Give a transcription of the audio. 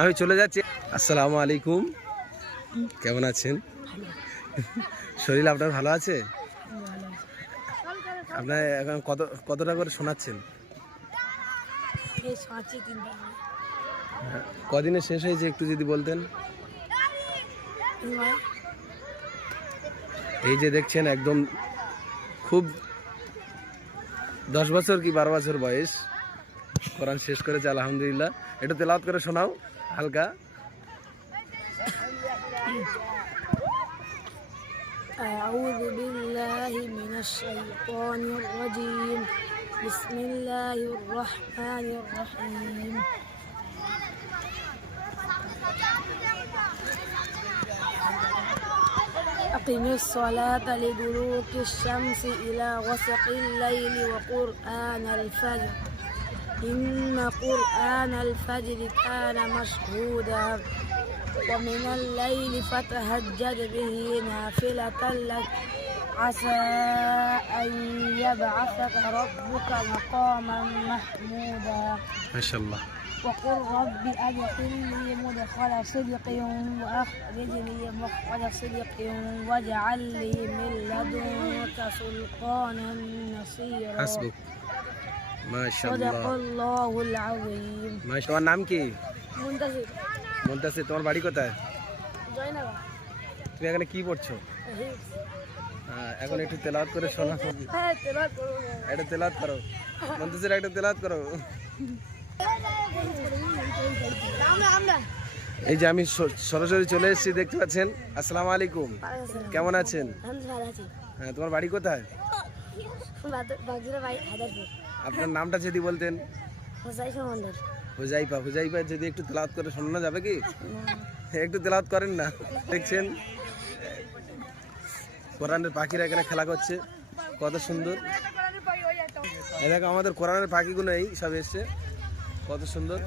আমি চলে যাচ্ছি। আসসালামু আলাইকুম, কেমন আছেন? শরীর আপনার ভালো আছে? আপনার এখন কতটা করে শোনাচ্ছেন? কদিনে শেষ হয়েছে একটু যদি বলতেন। এই যে দেখছেন একদম খুব 10 বছর কি 12 বছর বয়স, কোরআন শেষ করেছে আলহামদুলিল্লাহ। একটু তেলাওয়াত করে শোনাও হালকা। أعوذ بالله من الشيطان الرجيم بسم الله الرحمن الرحيم أقم الصلاة لدلوك الشمس إلى غسق الليل وقرآن الفجر إن قرآن الفجر كان مشهودا ومن الليل فتهجد به نافلة لك عسى أن يبعثك ربك مقاما محمودا ما شاء الله. وقل رب أدخلني مدخل صدق وأخرجني مخرج صدق واجعل لي من لدنك سلطانا نصيرا حسبك. ما شاء صدق الله. الله العظيم. ما شاء الله. নাম কি? মুনতাসির। মুনতাসির, তোমার বাড়ি কোথায়? জয়নগর। তুমি এখানে কি পড়ছো? এখন একটু তেলাওয়াত করে শোনাও। হ্যাঁ, তেলাওয়াত করব। এটা তেলাওয়াত করো মুনতাসির, একটা তেলাওয়াত করো। এই যে আমি সরাসরি চলে এসেছি, দেখতে পাচ্ছেন। আসসালামু আলাইকুম, কেমন আছেন? হ্যাঁ, তোমার বাড়ি কোথায়? আপনার নামটা যদি বলতেন। হুজাইফা। হুজাইফা, যদি একটু তেলাওয়াত করে শোনানো যাবে কি? একটু তেলাওয়াত করেন না। দেখছেন কোরআনের পাখিরা এখানে খেলা করছে, কত সুন্দর। এই দেখো আমাদের কোরআনের পাখিগুলো এই সব এসছে, কত সুন্দর।